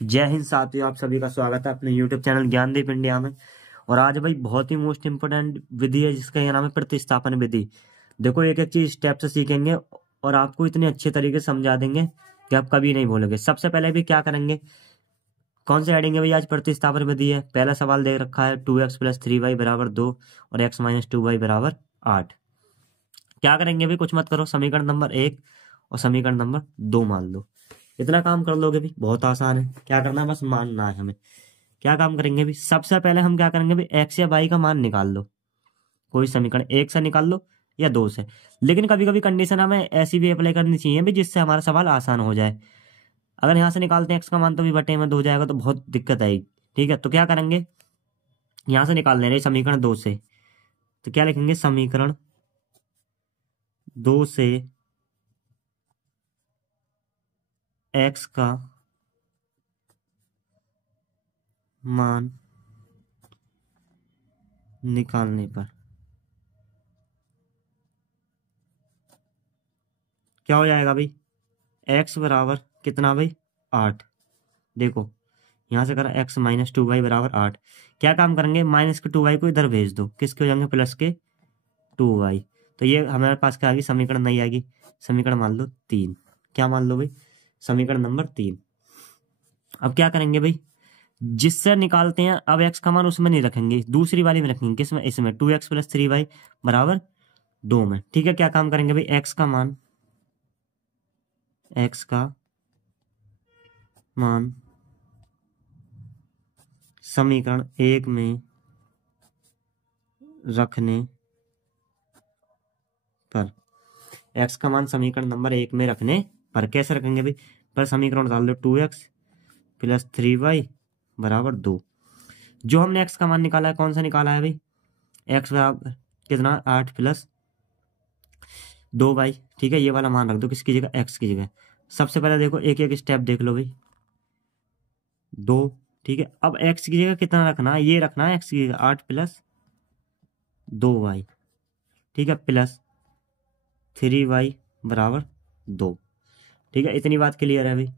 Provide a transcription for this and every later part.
जय हिंद साथियों, आप सभी का स्वागत है अपने YouTube चैनल ज्ञानदीप इंडिया में। और आज भाई बहुत ही मोस्ट इंपोर्टेंट विधि है जिसका ये नाम है प्रतिस्थापन विधि। देखो, एक एक चीज स्टेप से सीखेंगे और आपको इतने अच्छे तरीके से समझा देंगे कि आप कभी नहीं भूलोगे। सबसे पहले भी क्या करेंगे, कौन से ऐडिंग है भाई, आज प्रतिस्थापन विधि है। पहला सवाल दे रखा है 2x + 3y = 2 और x - 2y = 8। क्या करेंगे भाई, कुछ मत करो, समीकरण नंबर 1 और समीकरण नंबर 2 मान लो। इतना काम कर लोगे भी, बहुत आसान है। क्या करना है, बस मानना है हमें। क्या काम करेंगे भी, सबसे पहले हम क्या करेंगे भी, एक्स या वाई का मान निकाल लो। कोई समीकरण एक से निकाल लो या दो से। लेकिन कभी कभी कंडीशन हमें ऐसी भी अप्लाई करनी चाहिए भी जिससे हमारा सवाल आसान हो जाए। अगर यहाँ से निकालते हैं एक्स का मान तो भी बटे में 2 हो जाएगा, तो बहुत दिक्कत आएगी। ठीक है, तो क्या करेंगे, यहाँ से निकाल ले रहे समीकरण 2 से, तो क्या लिखेंगे, समीकरण 2 से एक्स का मान निकालने पर क्या हो जाएगा भाई, एक्स बराबर कितना भाई, 8। देखो, यहाँ से करा x - 2y = 8। क्या काम करेंगे, -2y को इधर भेज दो, किसके हो जाएंगे, +2y। तो ये हमारे पास क्या आ गई, समीकरण नहीं आएगी, समीकरण मान लो 3। क्या मान लो भाई, समीकरण नंबर 3। अब क्या करेंगे भाई, जिससे निकालते हैं, अब x का मान उसमें नहीं रखेंगे, दूसरी वाली में रखेंगे, किसमें, इसमें 2x + 3y = 2 में। ठीक है, क्या काम करेंगे भाई, x का मान समीकरण 1 में रखने पर, x का मान समीकरण नंबर 1 में रखने पर कैसे रखेंगे भाई, पर समीकरण डाल दो 2x + 3y = 2। जो हमने x का मान निकाला है, कौन सा निकाला है भाई, x बराबर कितना, 8 + 2y। ठीक है, ये वाला मान रख दो किसकी जगह, x की जगह। सबसे पहले देखो, एक एक स्टेप देख लो भाई, 2। ठीक है, अब x की जगह कितना रखना है, ये रखना है x की जगह 8 + 2y। ठीक है, +3y = 2। ठीक है, इतनी बात क्लियर है भाई।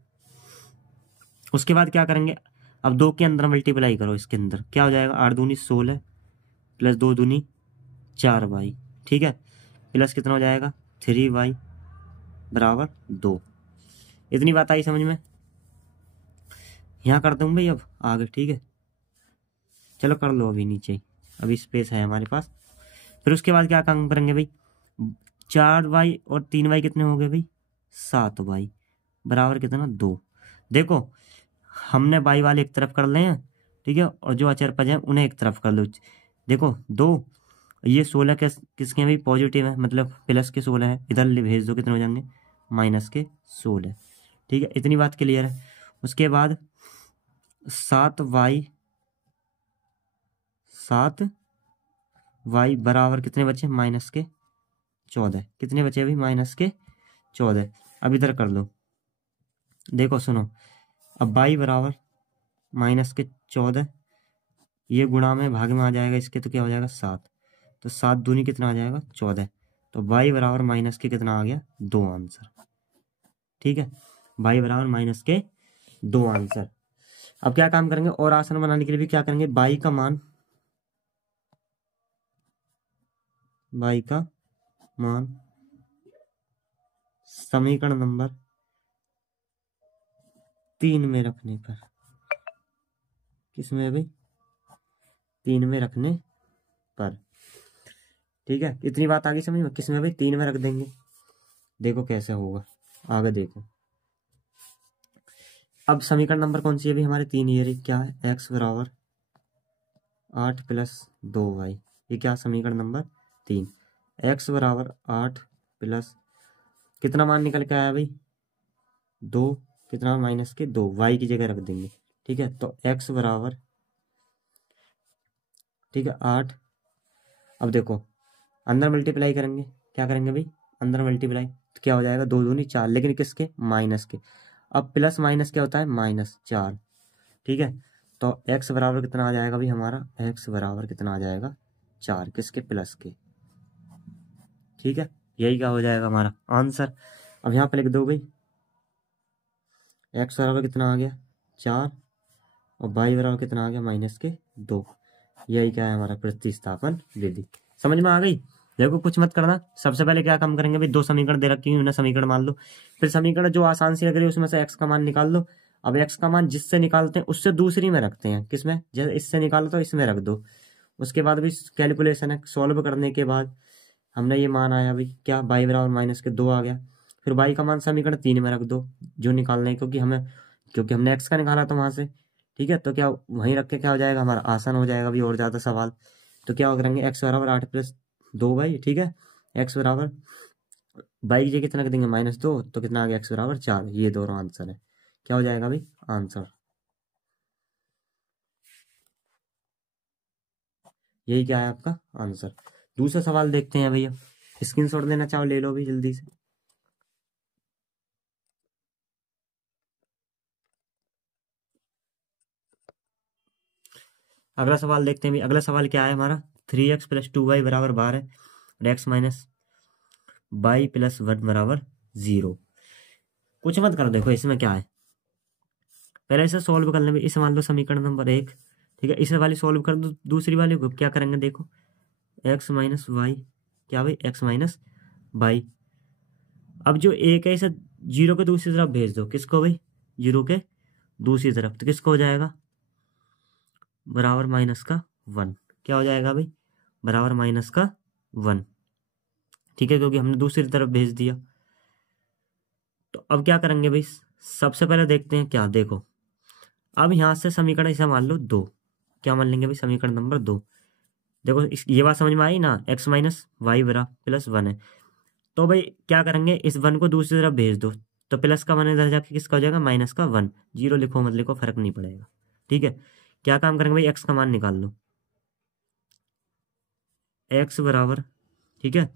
उसके बाद क्या करेंगे, अब 2 के अंदर मल्टीप्लाई करो, इसके अंदर क्या हो जाएगा, 8 दूनी 16 + 2 दूनी 4y। ठीक है, प्लस कितना हो जाएगा, 3y = 2। इतनी बात आई समझ में। यहाँ कर दूँ भाई अब आगे। ठीक है, चलो कर लो अभी नीचे ही, अभी स्पेस है हमारे पास। फिर उसके बाद क्या काम करेंगे भाई, 4y और 3y कितने हो गए भाई, 7y बराबर कितना, 2। देखो, हमने y वाले एक तरफ कर ले हैं, ठीक है, और जो अचर पद हैं उन्हें एक तरफ कर लो। देखो 2, ये 16 किसके हैं भाई, पॉजिटिव है, मतलब प्लस के 16 है, इधर भेज दो, कितने हो जाएंगे, -16। ठीक है, इतनी बात क्लियर है। उसके बाद 7y बराबर कितने बचे, -14। कितने बचे अभी, -14। अब इधर कर लो, देखो सुनो, अब y बराबर -14, ये गुणा में भाग में आ जाएगा इसके, तो क्या हो जाएगा, 7। तो 7 दूनी कितना आ जाएगा, 14। तो y बराबर माइनस के कितना आ गया, 2 आंसर। ठीक है, y बराबर -2 आंसर। अब क्या काम करेंगे, और आसान बनाने के लिए भी क्या करेंगे, y का मान समीकरण नंबर 3 में रखने पर, किसमें भाई, 3 में रखने पर। ठीक है, इतनी बात आगे समझ में, किसमें भाई, 3 में रख देंगे। देखो कैसे होगा, आगे देखो। अब समीकरण नंबर कौन सी है भाई हमारे, 3। ये क्या है, x बराबर 8 + 2y। ये क्या, समीकरण नंबर 3। x बराबर 8 प्लस कितना मान निकल के आया भाई, 2, कितना -2, y की जगह रख देंगे। ठीक है, तो x बराबर, ठीक है, 8। अब देखो, अंदर मल्टीप्लाई करेंगे, क्या करेंगे भाई, अंदर मल्टीप्लाई, तो क्या हो जाएगा, 2 दूनी 4, लेकिन किसके, माइनस के। अब प्लस माइनस क्या होता है, -4। ठीक है, तो x बराबर कितना आ जाएगा भाई हमारा, x बराबर कितना आ जाएगा, 4, किसके, प्लस के। ठीक है, यही क्या हो जाएगा हमारा आंसर। अब यहाँ पे लिख दो भाई, x बराबर कितना आ गया, 4 और y बराबर कितना आ गया -2। यही क्या है हमारा प्रतिस्थापन विधि। समझ में आ गई। देखो कुछ मत करना, सबसे पहले क्या काम करेंगे भाई, दो समीकरण दे रखी है, उन्हें समीकरण मान लो, फिर समीकरण जो आसान सी लग रही है उसमें से x का मान निकाल लो। अब x का मान जिससे निकालते हैं उससे दूसरी में रखते हैं, किसमें, जैसे इससे निकालो तो इसमें रख दो। उसके बाद भी कैलकुलेशन है, सॉल्व करने के बाद हमने ये मान आया भाई क्या, y बराबर -2 आ गया। फिर y का मान समीकरण 3 में रख दो जो निकालना है, क्योंकि हमने x का निकाला था वहां से। ठीक है, तो क्या वहीं रख के क्या हो जाएगा हमारा, आसान हो जाएगा भी और ज्यादा सवाल। तो क्या करेंगे, x बराबर 8 + 2y। ठीक है, x बराबर y की जगह कितना रख देंगे -2, तो कितना आ गया x बराबर 4। ये दोनों आंसर है, क्या हो जाएगा भाई आंसर। यही क्या है आपका आंसर। दूसरा सवाल देखते हैं भैया, स्क्रीनशॉट लेना चाहो ले लो भी जल्दी से। अगला सवाल देखते हैं भी, अगला सवाल क्या है हमारा, 3x + 2y बराबर 12 और x - y + 1 बराबर 0। कुछ मत करो, देखो इसमें क्या है, पहले इसे सॉल्व कर लेंगे। इसे मान लो समीकरण नंबर 1। ठीक है, इसे वाली सॉल्व कर दो, दूसरी वाली को क्या करेंगे, देखो x - y, क्या भाई x - y। अब जो एक है इसे 0 के दूसरी तरफ भेज दो, किसको भाई, 0 के दूसरी तरफ, तो किसको हो जाएगा बराबर -1। क्या हो जाएगा भाई बराबर -1। ठीक है, क्योंकि हमने दूसरी तरफ भेज दिया। तो अब क्या करेंगे भाई, सबसे पहले देखते हैं क्या, देखो अब यहां से समीकरण इसे मान लो 2। क्या मान लेंगे भाई, समीकरण नंबर 2। देखो ये बात समझ में आई ना, x - y बराबर +1 है। तो भाई क्या करेंगे, इस 1 को दूसरी तरफ भेज दो, तो प्लस का 1 इधर जाके किसका हो जाएगा -1। 0 लिखो मत लिखो फर्क नहीं पड़ेगा। ठीक है, क्या काम करेंगे भाई, x का मान निकाल लो, x बराबर। ठीक है,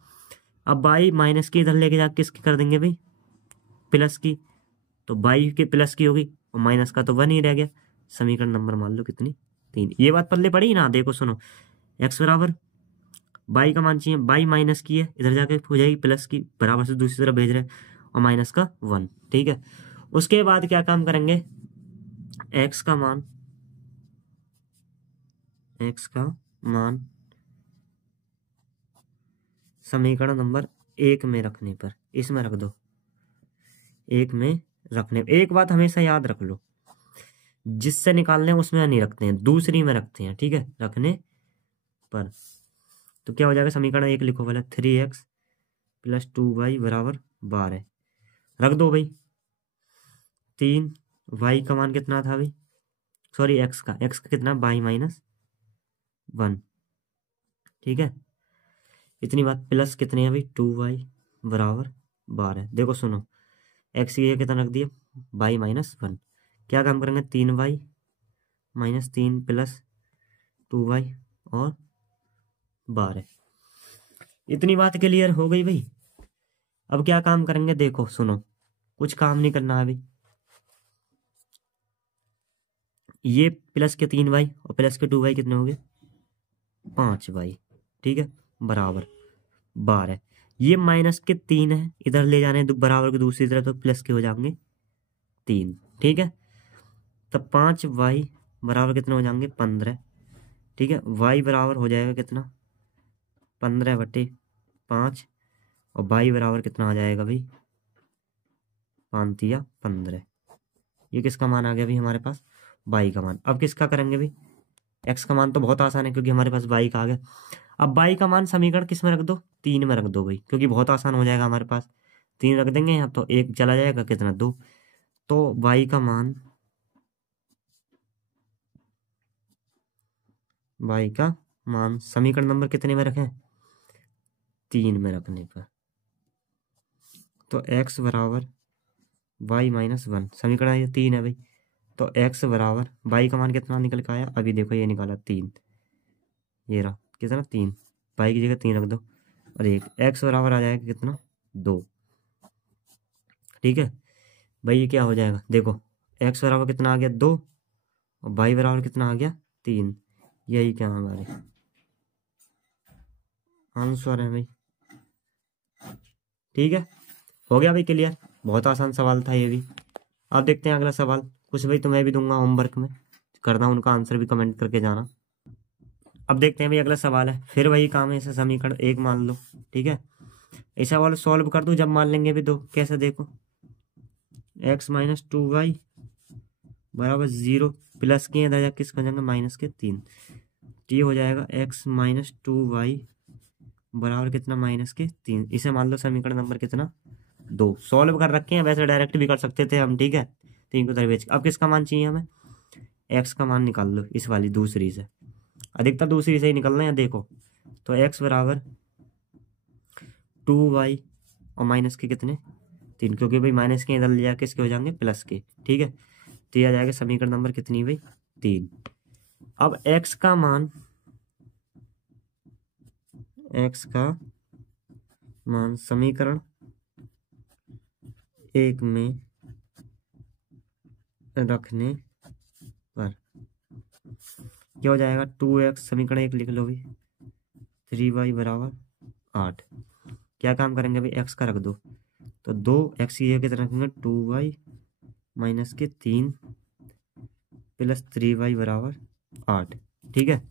अब बाई माइनस की इधर लेके जाके किसकी कर देंगे भाई, प्लस की। तो बाई के प्लस की होगी और माइनस का तो 1 ही रह गया। समीकरण नंबर मान लो कितनी, 3। ये बात पल्ले पड़ी ना, देखो सुनो, x बराबर बाई का मान चाहिए, बाई माइनस की है, इधर जाके हो जाएगी प्लस की, बराबर से दूसरी तरफ भेज रहे हैं, और माइनस का 1। ठीक है, उसके बाद क्या काम करेंगे, x का मान, x का मान समीकरण नंबर 1 में रखने पर, इसमें रख दो, 1 में रखने। एक बात हमेशा याद रख लो, जिससे निकालने हैं उसमें नहीं रखते हैं, दूसरी में रखते हैं। ठीक है, रखने पर। तो क्या हो जाएगा, समीकरण 1 लिखो पहले, 3x + 2y बराबर 12। रख दो भाई 3, y का मान कितना था भाई, सॉरी x का कितना, y - 1। ठीक है, इतनी बात, प्लस कितने हैं भाई 2y बराबर 12। देखो सुनो, x की कितना रख दिया, y - 1। क्या काम करेंगे, 3y - 3 + 2y और 12। इतनी बात क्लियर हो गई भाई। अब क्या काम करेंगे, देखो सुनो, कुछ काम नहीं करना है भाई, ये प्लस के 3y और प्लस के 2y कितने हो गए, 5y। ठीक है, बराबर 12। ये माइनस के 3 है, इधर ले जाने बराबर के दूसरी तरफ, तो प्लस के हो जाएंगे 3। ठीक है, तब 5y बराबर कितने हो जाएंगे, 15। ठीक है, y बराबर हो जाएगा कितना, 15/5। और y बराबर कितना आ जाएगा भाई, 5 या 15। ये किसका मान आ गया भाई हमारे पास, y का मान। अब किसका करेंगे भाई, x का मान तो बहुत आसान है क्योंकि हमारे पास y का आ गया। अब y का मान समीकरण किस में रख दो, 3 में रख दो भाई, क्योंकि बहुत आसान हो जाएगा हमारे पास। 3 रख देंगे यहाँ, तो 1 चला जाएगा, कितना 2। तो y का मान समीकरण नंबर कितने में रखें, 3 में रखने पर। तो x बराबर y - 1, समीकरण ये 3 है भाई। तो x बराबर y का मान कितना निकल के आया, अभी देखो ये निकाला 3, ये रहा कितना 3, y की जगह 3 रख दो और 1, x बराबर आ जाएगा कितना 2। ठीक है भाई, ये क्या हो जाएगा, देखो x बराबर कितना आ गया 2 और y बराबर कितना आ गया 3। यही क्या हमारे आंसर है भाई। ठीक है, हो गया भाई क्लियर, बहुत आसान सवाल था ये भी। अब देखते हैं अगला सवाल, कुछ भाई तो मैं भी दूंगा होमवर्क में, करना, उनका आंसर भी कमेंट करके जाना। अब देखते हैं भाई अगला सवाल है, फिर वही काम है, ऐसा समीकरण एक मान लो, ठीक है। ऐसा वाला सॉल्व कर दो जब मान लेंगे भी दो, कैसे देखो, x माइनस 2y बराबर 0, प्लस के इधर जाके किसका जाएंगे माइनस के 3, तो ये हो जाएगा x माइनस 2y बराबर कितना माइनस के 3। इसे मान लो समीकरण नंबर कितना 2। सॉल्व कर रखे हैं, वैसे डायरेक्ट भी कर सकते थे हम, ठीक है। 3 को दरवेज अब किसका मान चाहिए हमें, x का मान निकाल लो इस वाली दूसरी से, अधिकतर दूसरी से ही निकलना है। देखो तो x बराबर 2y और माइनस के कितने 3, क्योंकि भाई माइनस के इधर ले जाके इसके हो जाएंगे प्लस के, ठीक है। तो यह आ जाएगा समीकरण नंबर कितनी भाई 3। अब x का मान समीकरण 1 में रखने पर क्या हो जाएगा, 2x समीकरण 1 लिख लो भाई, 3y बराबर 8। क्या काम करेंगे भाई, x का रख दो, तो 2x की जगह कितना रखेंगे 2y माइनस के 3 प्लस 3y बराबर 8, ठीक है।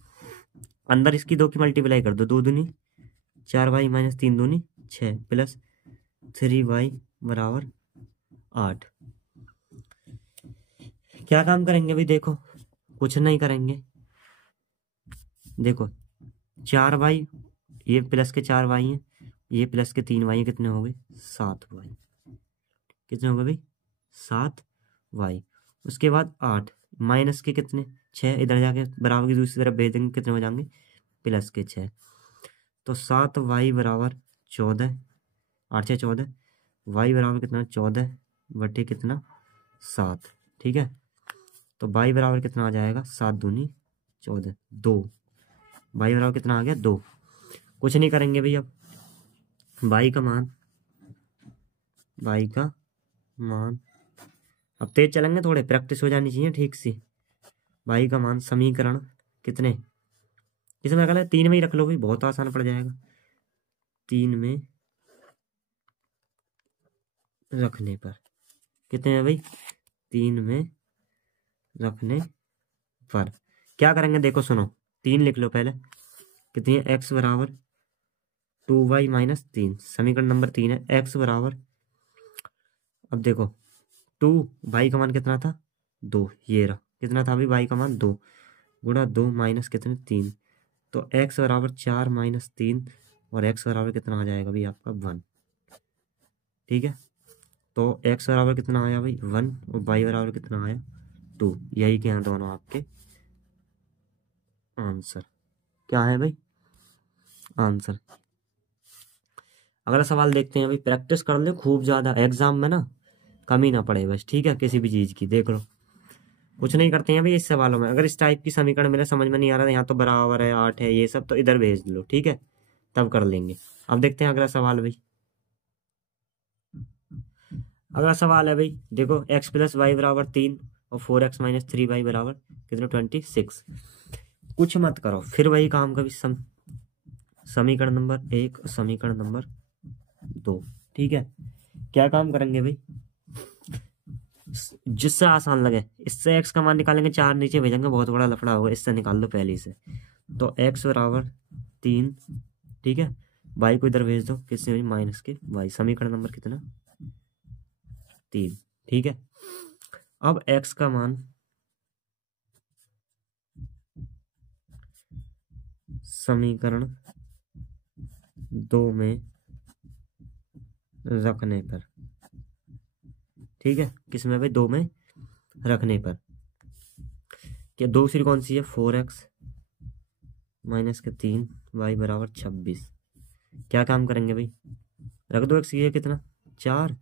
अंदर इसकी 2 की मल्टीप्लाई कर दो, 2 दूनी 4y माइनस 3 दूनी 6 प्लस 3y बराबर 8। क्या काम करेंगे भाई, देखो कुछ नहीं करेंगे, देखो 4y, ये प्लस के 4y है, ये प्लस के 3y, कितने हो गए 7y, कितने हो गए भाई 7y। उसके बाद 8 माइनस के कितने 6, इधर जाके बराबर की दूसरी तरफ भेज देंगे, कितने हो जाएंगे प्लस के 6, तो 7y बराबर 14, 8 से 14, y बराबर कितना 14 बटे कितना 7, ठीक है। तो y बराबर कितना आ जाएगा 7 दूनी 14, 2, y बराबर कितना आ गया 2। कुछ नहीं करेंगे भाई, अब y का मान अब तेज चलेंगे, थोड़े प्रैक्टिस हो जानी चाहिए ठीक सी। y का मान समीकरण कितने, इसमें अगर 3 में ही रख लो भाई, बहुत आसान पड़ जाएगा, 3 में रखने पर कितने हैं भाई, 3 में रखने पर क्या करेंगे, देखो सुनो, 3 लिख लो पहले, कितनी है x बराबर 2y माइनस 3, समीकरण नंबर 3 है। x बराबर, अब देखो 2, y का मान कितना था 2, ये रहा कितना था भाई y का मान 2 गुणा 2 माइनस कितने 3, तो x बराबर 4 माइनस 3 और x बराबर कितना आ जाएगा भाई आपका 1, ठीक है। तो x बराबर कितना आया भाई 1 और y बराबर कितना आया 2, यही क्या है दोनों आपके आंसर, क्या है भाई आंसर। अगला सवाल देखते हैं, अभी प्रैक्टिस कर ले खूब ज्यादा, एग्जाम में ना कमी ना पड़े बस, ठीक है, किसी भी चीज की। देख लो कुछ नहीं करते हैं भाई इस सवालों में, अगर इस टाइप की समीकरण मेरे समझ में नहीं आ रहा है, यहाँ तो बराबर है 8 है ये सब, तो इधर भेज लो, ठीक है, तब कर लेंगे। अब देखते हैं अगला सवाल भाई। अगला सवाल है भाई, देखो x प्लस वाई बराबर 3 और 4x माइनस 3y बराबर कितना 26। कुछ मत करो, फिर वही काम का भी समीकरण नंबर 1 और समीकरण नंबर 2, ठीक है। क्या काम करेंगे भाई, जिससे आसान लगे, इससे x का मान निकालेंगे, 4 नीचे भेजेंगे, बहुत बड़ा लफड़ा होगा, इससे निकाल दो पहले से। तो x बराबर 3, ठीक है, y को इधर भेज दो, किससे माइनस के y, समीकरण नंबर कितना 3, ठीक है। अब x का मान समीकरण 2 में रखने पर, ठीक है, किसमें भाई 2 में रखने पर, क्या दूसरी कौन सी है 4x माइनस के 3y बराबर 26। क्या काम करेंगे भाई, रख दो x की जगह कितना 4,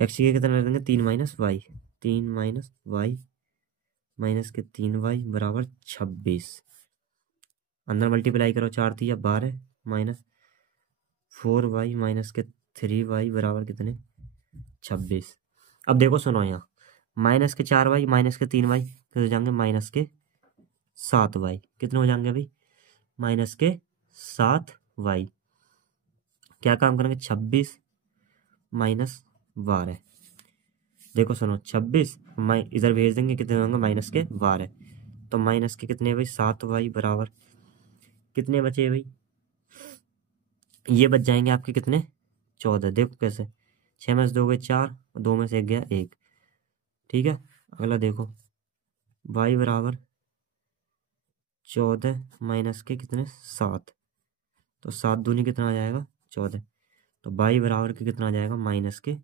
x की जगह कितना रख देंगे 3 minus Y, 3 minus Y minus के 3y बराबर 26, अंदर मल्टीप्लाई करो, 4 थी या 12 माइनस 4y माइनस के 3y बराबर कितने 26। अब देखो सुनो, यहाँ माइनस के 4y माइनस के 3y कितने हो जाएंगे माइनस के 7y, कितने हो जाएंगे भाई माइनस के 7y। क्या काम करेंगे 26 माइनस 12, देखो सुनो, 26 इधर भेज देंगे, कितने होंगे माइनस के 12। तो माइनस के कितने भाई 7 भाई बराबर कितने बचे भाई, ये बच जाएंगे आपके कितने 14। देखो कैसे, 6 में से 2 गए 4, 2 में से 1 गया 1। ठीक है, अगला देखो y बराबर 14 माइनस के कितने 7। तो 7 दूनी कितना आ जाएगा 14। तो y बराबर के कितना आ जाएगा माइनस के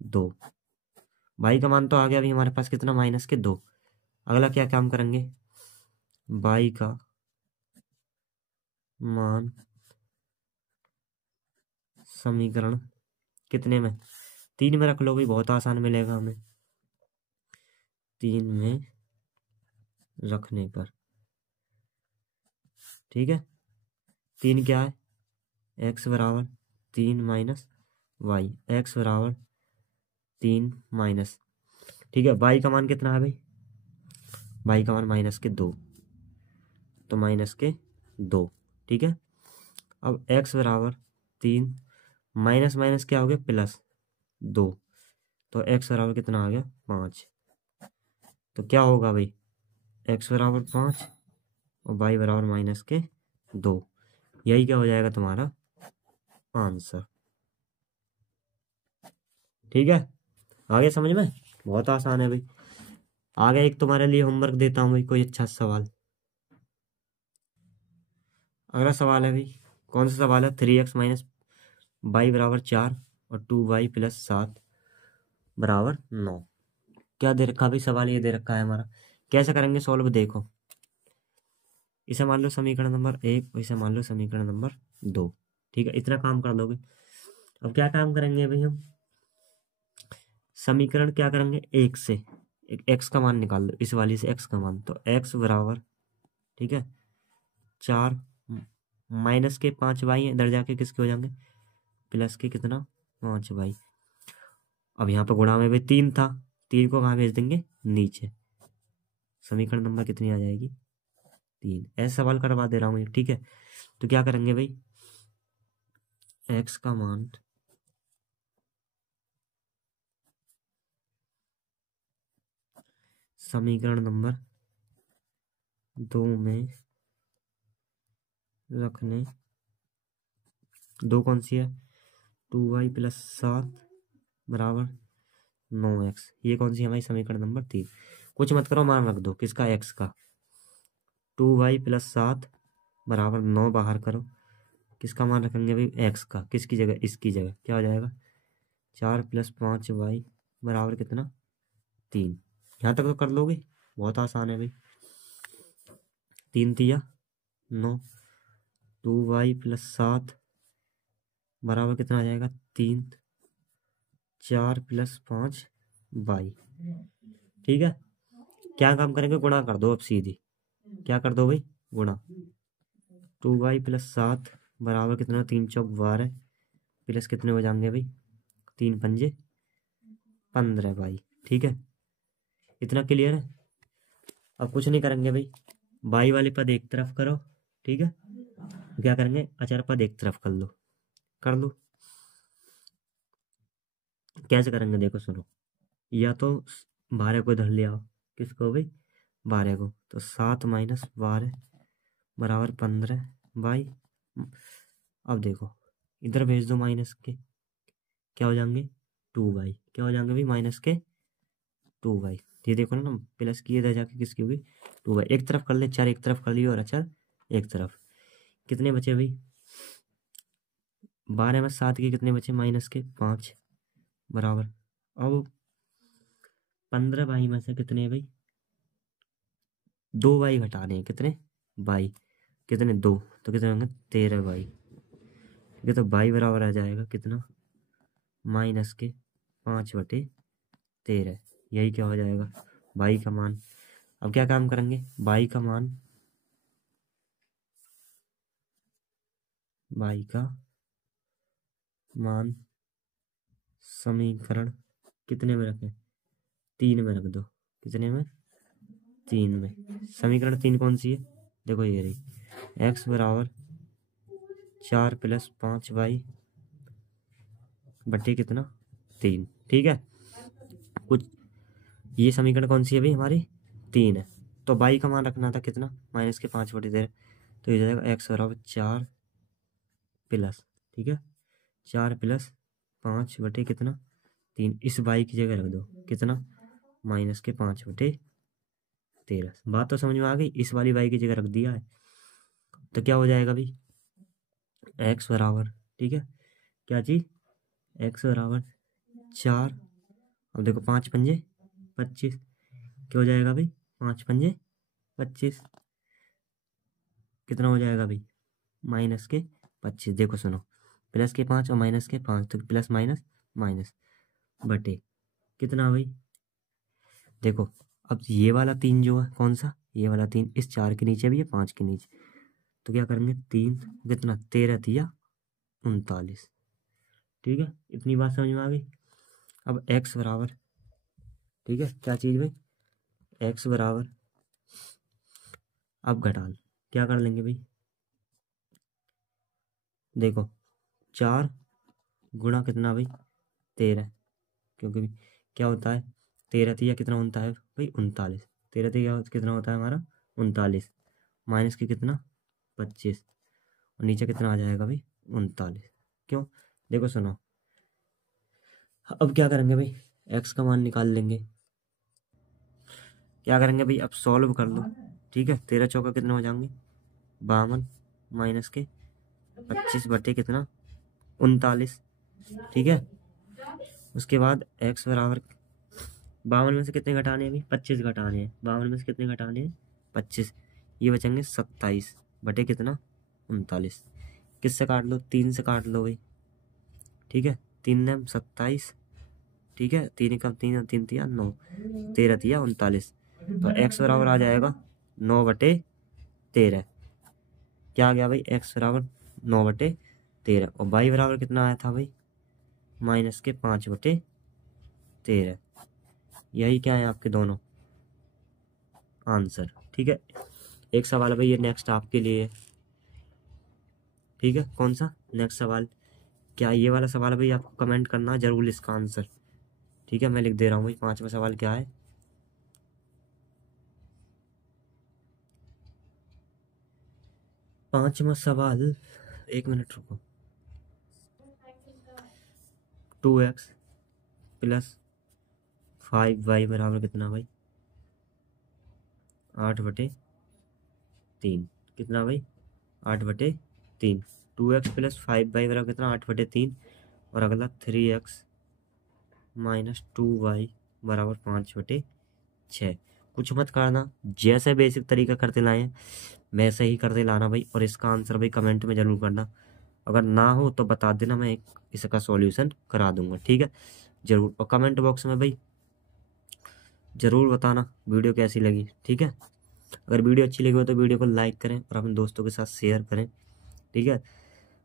2। y का मान तो आ गया अभी हमारे पास कितना माइनस के 2। अगला क्या काम करेंगे, y का मान समीकरण कितने में 3 में रख लो भाई, बहुत आसान मिलेगा हमें। 3 में रखने पर, ठीक है, 3 क्या है, x बराबर 3 माइनस वाई, एक्स बराबर 3 माइनस, ठीक है। y का मान कितना है भाई, y का मान माइनस के 2, तो माइनस के 2, ठीक है। अब x बराबर 3 माइनस माइनस क्या हो गया प्लस 2, तो x बराबर कितना आ गया 5। तो क्या होगा भाई, x बराबर 5 और y बराबर माइनस के 2, यही क्या हो जाएगा तुम्हारा आंसर। ठीक है, आगे समझ में, बहुत आसान है भाई। आगे एक तुम्हारे लिए होमवर्क देता हूँ भाई, कोई अच्छा सवाल। अगला सवाल है भाई, कौन सा सवाल है, 3x माइनस वाई बराबर 4 और 2y प्लस 7 बराबर 9। क्या दे रखा भाई, सवाल ये दे रखा है हमारा, कैसे करेंगे सॉल्व देखो। इसे मान लो समीकरण नंबर 1, इसे मान लो समीकरण नंबर 2। ठीक है, इतना काम कर लोगे। अब क्या काम करेंगे भाई, हम समीकरण क्या करेंगे, एक से एक एक्स का मान निकाल लो, इस वाली से एक्स का मान, तो एक्स बराबर, ठीक है, 4 माइनस के 5y इधर जाके किसके हो जाएंगे प्लस के कितना 5y। अब यहाँ पर गुणा में भी 3 था, 3 को कहाँ भेज देंगे नीचे, समीकरण नंबर कितनी आ जाएगी 3। ऐसा सवाल करवा दे रहा हूँ, ठीक है। तो क्या करेंगे भाई, एक्स का मान समीकरण नंबर 2 में रखने, 2 कौन सी है, 2y प्लस 7 बराबर 9x, ये कौन सी है हमारी समीकरण नंबर 3। कुछ मत करो, मान रख दो किसका, x का, 2y प्लस 7 बराबर 9 बाहर करो, किसका मान रखेंगे भाई x का, किसकी जगह, इसकी जगह, क्या हो जाएगा 4 प्लस 5y बराबर कितना 3। यहाँ तक तो कर लोगे, बहुत आसान है भाई। 3 तिया 9, 2y प्लस 7 बराबर कितना आ जाएगा 3, 4 प्लस 5y। ठीक है, क्या काम करेंगे, गुणा कर दो अब सीधी, क्या कर दो भाई गुणा, 2y प्लस 7 बराबर कितना 3 चौक 12 प्लस कितने हो जाएंगे भाई 3 पंजे 15y। ठीक है, इतना क्लियर है। अब कुछ नहीं करेंगे भाई, बाई वाले पद एक तरफ करो, ठीक है। क्या करेंगे, अचर पद एक तरफ कर लो, कर लो। कैसे करेंगे देखो सुनो, या तो 12 को इधर ले आओ, किसको भाई 12 को, तो 7 माइनस 12 बराबर 15y। अब देखो इधर भेज दो माइनस के, क्या हो जाएंगे 2y, क्या हो जाएंगे भाई माइनस के 2y। ये देखो ना, प्लस की इधर जाके किसकी होगी 2y, एक तरफ कर ले, 4 एक तरफ कर लियो और अच्छा एक तरफ, कितने बचे भाई 12 में 7 के कितने बचे माइनस के 5 बराबर, अब 15y में से कितने भाई 2y घटाने हैं, कितने y, कितने 2, तो कितने होंगे 13y। ठीक है, तो y बराबर आ जाएगा कितना माइनस के 5/13, यही क्या हो जाएगा y का मान। अब क्या काम करेंगे, y का मान, y का मान समीकरण कितने में रखें 3 में रख दो, कितने में 3 में। समीकरण 3 कौन सी है, देखो ये रही, x बराबर 4 प्लस 5y बट्टे कितना 3। ठीक है, कुछ ये समीकरण कौन सी है भाई हमारी 3 है। तो बाई का मान रखना था कितना -5/13। तो ये जाएगा x बराबर 4 प्लस, ठीक है 4 प्लस 5 बटे कितना 3। इस बाई की जगह रख दो कितना -5/13। बात तो समझ में आ गई। इस वाली बाई की जगह रख दिया है तो क्या हो जाएगा भाई x बराबर, ठीक है क्या चीज x बराबर 4। अब देखो 5×5 = 25 क्या हो जाएगा भाई 5×5 = 25 कितना हो जाएगा भाई -25। देखो सुनो +5 और -5 तो प्लस माइनस माइनस बटे कितना भाई देखो। अब ये वाला 3 जो है कौन सा ये वाला 3 इस 4 के नीचे भी है 5 के नीचे तो क्या करेंगे 3 कितना 13×3 = 39। ठीक है इतनी बात समझ में आ गई। अब x बराबर, ठीक है क्या चीज़ भाई x बराबर, अब घटा क्या कर लेंगे भाई देखो 4 गुणा कितना भाई 13 क्योंकि क्या होता है 13 कितना होता है भाई 39। 13 कितना होता है हमारा 39 माइनस के कितना 25 और नीचे कितना आ जाएगा भाई 39। क्यों देखो सुनो अब क्या करेंगे भाई x का मान निकाल लेंगे। क्या करेंगे भाई अब सॉल्व कर लो, ठीक है 13 चौका कितना हो जाएंगे 52 माइनस के 25 बटे कितना 39। ठीक है उसके बाद x बराबर 52 में से कितने घटाने हैं भाई 25 घटाने हैं। 52 में से कितने घटाने हैं 25 ये बचेंगे 27 बटे कितना 39। किससे काट लो 3 से काट लो भाई, ठीक है 3 ने 27, ठीक है 3 का 3 और 3 तिया 9 13 तिया 39। तो x बराबर आ जाएगा 9/13। क्या आ गया भाई x बराबर 9/13 और y बराबर कितना आया था भाई -5/13। यही क्या है आपके दोनों आंसर। ठीक है एक सवाल है भाई ये नेक्स्ट आपके लिए, ठीक है कौन सा नेक्स्ट सवाल क्या ये वाला सवाल है भाई आपको कमेंट करना जरूर इसका आंसर। ठीक है मैं लिख दे रहा हूँ भाई 5वां सवाल क्या है। 5वां सवाल 1 मिनट रुको 2x + 5y बराबर कितना भाई 8/3 कितना भाई 8/3। 2x + 5y बराबर कितना 8/3 और अगला 3x - 2y बराबर 5/6। कुछ मत करना जैसे बेसिक तरीका करते लाए हैं वैसे ही करते लाना भाई और इसका आंसर भाई कमेंट में जरूर करना। अगर ना हो तो बता देना मैं इसका सॉल्यूशन करा दूंगा। ठीक है जरूर और कमेंट बॉक्स में भाई ज़रूर बताना वीडियो कैसी लगी। ठीक है अगर वीडियो अच्छी लगी हो तो वीडियो को लाइक करें और अपने दोस्तों के साथ शेयर करें। ठीक है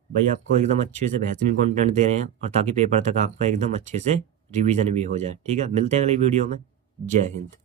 भाई आपको एकदम अच्छे से बेहतरीन कंटेंट दे रहे हैं और ताकि पेपर तक आपका एकदम अच्छे से रिवीजन भी हो जाए। ठीक है मिलते हैं अगली वीडियो में। जय हिंद।